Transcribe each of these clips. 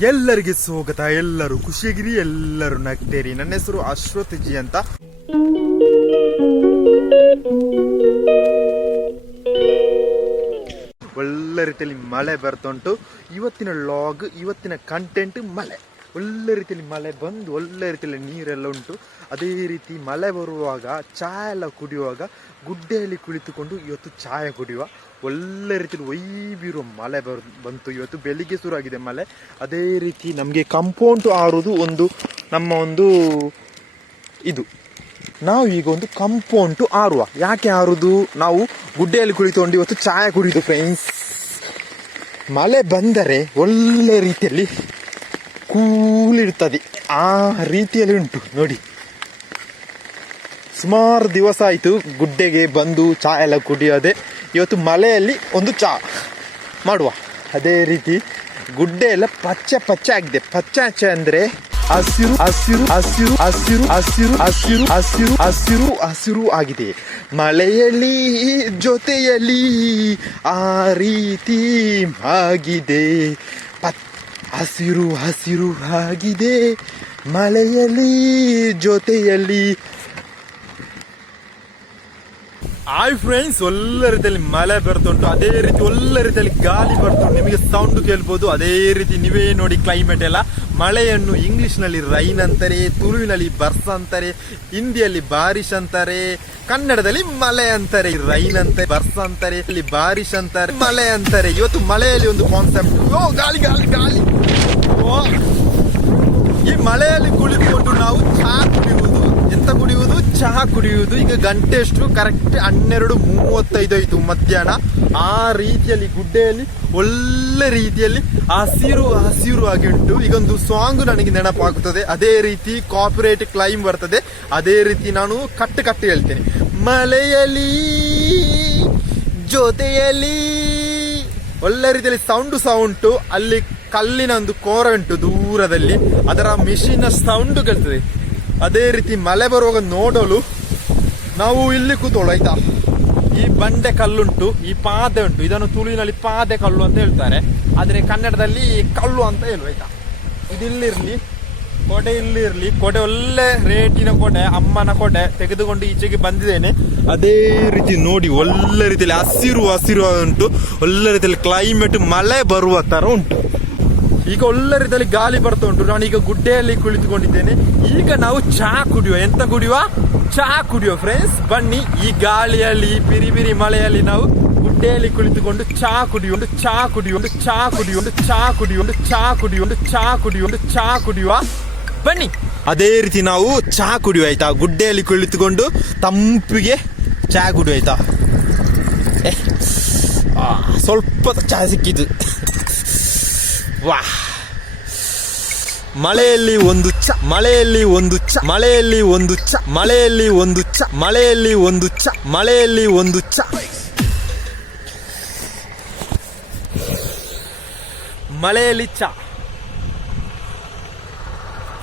ಎಲ್ಲರಿಗೆ ಸ್ವಾಗತ, ಎಲ್ಲರೂ ಖುಷಿಗಿರಿ ಎಲ್ಲರೂ ನಗ್ತೇರಿ. ನನ್ನ ಹೆಸರು ಅಶ್ವಥ್ ಜಿ ಅಂತ. ಒಳ್ಳೆ ರೀತಿಯಲ್ಲಿ ಮಳೆ ಬರ್ತುಂಟು ಇವತ್ತಿನ ಲಾಗ್ ಇವತ್ತಿನ ಕಂಟೆಂಟ್ ಮಳೆ. ಒಳ್ಳೆ ರೀತಿಯಲ್ಲಿ ಮಳೆ ಬಂದು ಒಳ್ಳೆ ರೀತಿಯಲ್ಲಿ ನೀರೆಲ್ಲ ಉಂಟು. ಅದೇ ರೀತಿ ಮಳೆ ಬರುವಾಗ ಚಹಾ ಎಲ್ಲ ಕುಡಿಯುವಾಗ ಗುಡ್ಡೆಯಲ್ಲಿ ಕುಳಿತುಕೊಂಡು ಇವತ್ತು ಚಾಯ ಕುಡಿಯುವ ಒಳ್ಳೆ ರೀತಿಯಲ್ಲಿ ಒಯ್ಬಿರೋ ಮಳೆ ಬರ್, ಬಂತು. ಇವತ್ತು ಬೆಳಿಗ್ಗೆ ಶುರು ಆಗಿದೆ ಮಳೆ. ಅದೇ ರೀತಿ ನಮಗೆ ಕಂಪೌಂಡ್ ಆರೋದು ಒಂದು ನಮ್ಮ ಒಂದು ಇದು. ನಾವು ಈಗ ಒಂದು ಕಂಪೌಂಡ್ ಆರುವ. ಯಾಕೆ ಆರುದು? ನಾವು ಗುಡ್ಡೆಯಲ್ಲಿ ಕುಳಿತುಕೊಂಡು ಇವತ್ತು ಚಾಯ ಕುಡಿದು ಫ್ರೆಂಡ್ಸ್ ಮಳೆ ಬಂದರೆ ಒಳ್ಳೆ ರೀತಿಯಲ್ಲಿ ಕೂಲ್ ಇರ್ತದೆ. ಆ ರೀತಿಯಲ್ಲಿ ಉಂಟು. ನೋಡಿ. ಸುಮಾರು ದಿವಸ ಆಯಿತು ಗುಡ್ಡೆಗೆ ಬಂದು ಚಾ ಎಲ್ಲ ಕುಡಿಯೋದೆ. ಇವತ್ತು ಮಳೆಯಲ್ಲಿ ಒಂದು ಚಾ ಮಾಡುವ. ಅದೇ ರೀತಿ ಗುಡ್ಡೆ ಎಲ್ಲ ಪಚ್ಚೆ ಪಚ್ಚೆ ಆಗಿದೆ. ಪಚ್ಚೆ ಹಚ್ಚೆ ಅಂದ್ರೆ ಹಸಿರು ಹಸಿರು ಹಸಿರು ಹಸಿರು ಹಸಿರು ಹಸಿರು ಹಸಿರು ಹಸಿರು ಹಸಿರು ಆಗಿದೆ. ಮಳೆಯಲ್ಲಿ ಜೊತೆಯಲ್ಲಿ ಆ ರೀತಿ ಆಗಿದೆ. ಪತ್ ಹಸಿರು ಹಸಿರು ಆಗಿದೆ ಮಳೆಯಲ್ಲಿ, ಜೊತೆಯಲ್ಲಿ. ಹಾಯ್ ಫ್ರೆಂಡ್ಸ್ ಒಳ್ಳೆ ರೀತಿಯಲ್ಲಿ ಮಳೆ ಬರ್ತುಂಟು ಅದೇ ರೀತಿ ಒಳ್ಳೆ ರೀತಿಯಲ್ಲಿ ಗಾಳಿ ಬರ್ತುಂಟು ನಿಮಗೆ ಸೌಂಡ್ ಕೇಳ್ಬೋದು, ಅದೇ ರೀತಿ ನೀವೇ ನೋಡಿ ಕ್ಲೈಮೇಟ್ ಎಲ್ಲ. ಮಳೆಯನ್ನು ಇಂಗ್ಲಿಷ್ನಲ್ಲಿ ರೈನ್ ಅಂತಾರೆ, ತುಳುವಿನಲ್ಲಿ ಬರ್ಸ್ ಅಂತಾರೆ, ಹಿಂದಿಯಲ್ಲಿ ಬಾರಿಶ್ ಅಂತಾರೆ, ಕನ್ನಡದಲ್ಲಿ ಮಳೆ ಅಂತಾರೆ, ರೈನ್ ಅಂತಾರೆ ಬರ್ಸ್ ಅಂತಾರೆ, ಇಲ್ಲಿ ಬಾರಿಶ್ ಅಂತಾರೆ, ಮಳೆ ಅಂತಾರೆ. ಇವತ್ತು ಮಳೆಯಲ್ಲಿ ಒಂದು ಕಾನ್ಸೆಪ್ಟ್ ಓ, ಗಾಳಿ ಗಾಳಿ ಗಾಳಿ. ಓ ಈ ಮಳೆಯಲ್ಲಿ ಕುಳಿತುಕೊಂಡು ನಾವು ಚಹಾ ಕುಡಿಯುವುದು. ಎಂತ ಕುಡಿಯುವುದು? ಚಹಾ ಕುಡಿಯುವುದು. ಈಗ ಗಂಟೆ ಎಷ್ಟು ಕರೆಕ್ಟ್ ಹನ್ನೆರಡು ಮೂವತ್ತೈದು ಆಯ್ತು ಮಧ್ಯಾಹ್ನ. ಆ ರೀತಿಯಲ್ಲಿ ಗುಡ್ಡೆಯಲ್ಲಿ, ಒಳ್ಳೆ ರೀತಿಯಲ್ಲಿ ಹಸಿರು ಹಸಿರು ಆಗಿ ಉಂಟು ಈಗ ಒಂದು ಸಾಂಗ್ ನನಗೆ ನೆನಪಾಗುತ್ತದೆ. ಅದೇ ರೀತಿ ಕಾಪರೇಟ್ ಕ್ಲೈಮ್ ಬರ್ತದೆ. ಅದೇ ರೀತಿ ನಾನು ಕಟ್ಟು ಕಟ್ಟು ಹೇಳ್ತೇನೆ. ಮಳೆಯಲ್ಲಿ, ಜೊತೆಯಲ್ಲಿ ಒಳ್ಳೆ ರೀತಿಯಲ್ಲಿ ಸೌಂಡ್ ಸಹ ಉಂಟು ಅಲ್ಲಿ ಕಲ್ಲಿನ ಒಂದು ಕೋರ ಉಂಟು ದೂರದಲ್ಲಿ. ಅದರ ಮಿಷಿನ್ ಸೌಂಡ್ ಕೇಳ್ತದೆ. ಅದೇ ರೀತಿ ಮಳೆ ಬರುವಾಗ ನೋಡಲು ನಾವು ಇಲ್ಲಿ ಕೂತೋಳು ಆಯ್ತಾ? ಈ ಬಂಡೆ ಕಲ್ಲುಂಟು, ಈ ಪಾದೆ ಉಂಟು. ಇದನ್ನು ತುಳುವಿನಲ್ಲಿ ಪಾದೆ ಕಲ್ಲು ಅಂತ ಹೇಳ್ತಾರೆ. ಆದರೆ ಕನ್ನಡದಲ್ಲಿ ಕಲ್ಲು ಅಂತ ಹೇಳು ಆಯ್ತಾ? ಇದಿಲ್ಲಿರಲಿ ಕೊಡೆ ಇಲ್ಲಿರಲಿ ಕೊಡೆ ಒಳ್ಳೆ ರೇಟಿನ ಕೊಡೆ, ಅಮ್ಮನ ಕೊಡೆ ತೆಗೆದುಕೊಂಡು ಈಚೆಗೆ ಬಂದಿದ್ದೇನೆ. ಅದೇ ರೀತಿ ನೋಡಿ, ಒಳ್ಳೆ ರೀತಿಯಲ್ಲಿ ಹಸಿರು ಹಸಿರು ಉಂಟು. ಒಳ್ಳೆ ರೀತಿಯಲ್ಲಿ ಕ್ಲೈಮೇಟ್ ಮಳೆ ಬರುವ ಥರ ಉಂಟು. ಈಗ ಒಳ್ಳೆ ಗಾಳಿ ಬರ್ತಾ ಉಂಟು. ನಾನು ಈಗ ಗುಡ್ಡೆಯಲ್ಲಿ ಕುಳಿತುಕೊಂಡಿದ್ದೇನೆ. ಈಗ ನಾವು ಚಹಾ ಕುಡಿಯುವ. ಎಂತ ಕುಡಿಯುವ? ಚಹಾ ಕುಡಿಯುವ ಫ್ರೆಂಡ್ಸ್ ಬನ್ನಿ, ಈ ಗಾಳಿಯಲ್ಲಿ, ಈ ಬಿರಿ ಬಿರಿ ಮಳೆಯಲ್ಲಿ ನಾವು ಗುಡ್ಡೆಯಲ್ಲಿ ಕುಳಿತುಕೊಂಡು ಚಹಾ ಕುಡಿಯುವುದು ಚಹಾ ಕುಡಿಯುವುದು ಚಹಾ ಕುಡಿಯುವುದು ಚಹಾ ಕುಡಿಯುವುದು ಚಹಾ ಕುಡಿಯುವುದು ಚಹಾ ಕುಡಿಯುವುದು ಚಹಾ ಕುಡಿಯುವ. ಬನ್ನಿ. ಅದೇ ರೀತಿ ನಾವು ಚಹಾ ಕುಡಿಯುವ, ಆಯ್ತಾ? ಗುಡ್ಡೆಯಲ್ಲಿ ಕುಳಿತುಕೊಂಡು ತಂಪಿಗೆ ಚಹಾ ಕುಡಿಯುವ, ಆಯ್ತಾ? ಸ್ವಲ್ಪ ಚಹಾ ಸಿಕ್ಕಿದ್ದು. ವಾ ಮಳೆಯಲ್ಲಿ ಒಂದು ಚ, ಮಳೆಯಲ್ಲಿ ಒಂದು ಚ, ಮಳೆಯಲ್ಲಿ ಒಂದು ಚ, ಮಳೆಯಲ್ಲಿ ಒಂದು ಚ, ಮಳೆಯಲ್ಲಿ ಒಂದು ಚ, ಮಳೆಯಲ್ಲಿ ಒಂದು ಚ. ಮಳೆಯಲ್ಲಿ ಚ.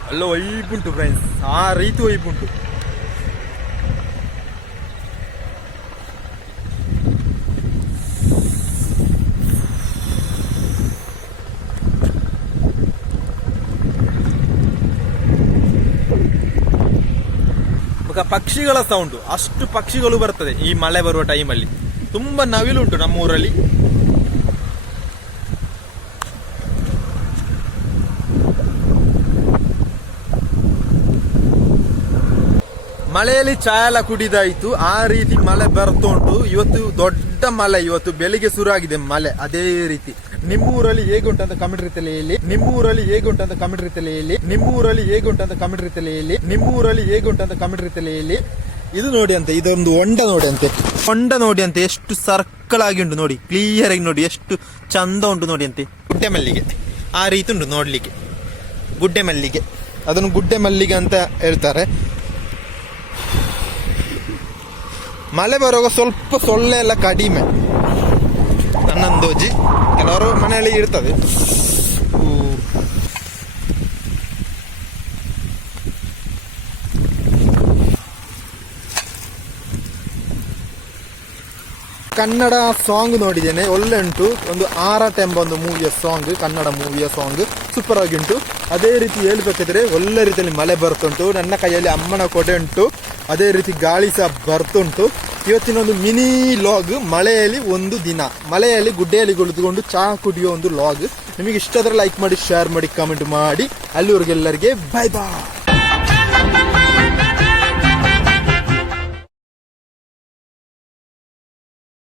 ಅಲ್ಲ, ವೈಬುಂಟು ಫ್ರೆಂಡ್ಸ್ ಆ ರೀತಿ ವೈಬುಂಟು. ಪಕ್ಷಿಗಳ ಸೌಂಡು ಅಷ್ಟು ಪಕ್ಷಿಗಳು ಬರ್ತದೆ ಈ ಮಳೆ ಬರುವ ಟೈಮಲ್ಲಿ ತುಂಬಾ ನವಿಲುಂಟು ನಮ್ಮ ಊರಲ್ಲಿ ಮಳೆಯಲ್ಲಿ ಚಾ ಎಲ್ಲ ಕುಡಿದಾಯ್ತು. ಆ ರೀತಿ ಮಳೆ ಬರ್ತಾ ಉಂಟು. ಇವತ್ತು ದೊಡ್ಡ ಮಳೆ ಇವತ್ತು ಬೆಳಿಗ್ಗೆ ಶುರು ಆಗಿದೆ ಮಳೆ ಅದೇ ರೀತಿ ನಿಮ್ಮೂರಲ್ಲಿ ಹೇಗುಂಟು ಅಂತ ಕಮೆಂಟ್ ರೀತಿಯಲ್ಲಿ ಹೇಳಿ. ನಿಮ್ಮೂರಲ್ಲಿ ಹೇಗುಂಟು ಅಂತ ಕಮೆಂಟ್ ರೀತಿಯಲ್ಲಿ ಹೇಳಿ. ನಿಮ್ಮೂರಲ್ಲಿ ಹೇಗುಂಟು ಅಂತ ಕಮೆಂಟ್ ರೀತಿಯಲ್ಲಿ ಹೇಳಿ. ನಿಮ್ಮೂರಲ್ಲಿ ಹೇಗುಂಟು ಅಂತ ಕಮೆಂಟ್ ರೀತಿಯಲ್ಲಿ ಹೇಳಿ. ಇದು ನೋಡಿ ಅಂತೆ, ಇದೊಂದು ಹೊಂಡ ನೋಡಿ ಅಂತೆ. ಹೊಂಡ ನೋಡಿ ಅಂತೆ, ಎಷ್ಟು ಸರ್ಕಲ್ ಆಗಿ ಉಂಟು ನೋಡಿ. ಕ್ಲಿಯರ್ ಆಗಿ ನೋಡಿ, ಎಷ್ಟು ಚಂದ ಉಂಟು ನೋಡಿ ಅಂತೆ. ಗುಡ್ಡೆ ಮಲ್ಲಿಗೆ. ಆ ರೀತಿ ಉಂಟು ನೋಡ್ಲಿಕ್ಕೆ. ಗುಡ್ಡೆ ಮಲ್ಲಿಗೆ. ಅದನ್ನು ಗುಡ್ಡೆ ಮಲ್ಲಿಗೆ ಅಂತ ಹೇಳ್ತಾರೆ. ಮಳೆ ಬರುವಾಗ ಸ್ವಲ್ಪ ಸೊಳ್ಳೆ ಎಲ್ಲ ಕಡಿಮೆ. ನನ್ನಂದೋಜಿ ಕೆಲವರು ಮನೆಯಲ್ಲಿ ಇರ್ತದೆ. ಕನ್ನಡ ಸಾಂಗ್ ನೋಡಿದ್ದೇನೆ, ಒಳ್ಳೆ ಉಂಟು. ಒಂದು ಆರಾಟ ಎಂಬ ಒಂದು ಮೂವಿಯ ಸಾಂಗ್, ಕನ್ನಡ ಮೂವಿಯ ಸಾಂಗ್ ಸೂಪರ್ ಆಗಿ ಉಂಟು. ಅದೇ ರೀತಿ ಹೇಳ್ಬೇಕಿದ್ರೆ ಒಳ್ಳೆ ರೀತಿಯಲ್ಲಿ ಮಳೆ ಬರ್ತುಂಟು ನನ್ನ ಕೈಯಲ್ಲಿ ಅಮ್ಮನ ಕೊಡೆ ಉಂಟು. ಅದೇ ರೀತಿ ಗಾಳಿ ಸಹ ಬರ್ತುಂಟು ಇವತ್ತಿನ ಒಂದು ಮಿನಿ ಲಾಗ್ ಮಳೆಯಲ್ಲಿ ಒಂದು ದಿನ. ಮಳೆಯಲ್ಲಿ ಗುಡ್ಡೆಯಲ್ಲಿ ಕುಳಿತುಕೊಂಡು ಚಹಾ ಕುಡಿಯೋ ಒಂದು ಲಾಗ್. ನಿಮಗೆ ಇಷ್ಟಾದ್ರೆ ಲೈಕ್ ಮಾಡಿ ಶೇರ್ ಮಾಡಿ ಕಮೆಂಟ್ ಮಾಡಿ. ಅಲ್ಲಿವರೆಗೆಲ್ಲರಿಗೆ ಬಾಯ್ ಬಾಯ್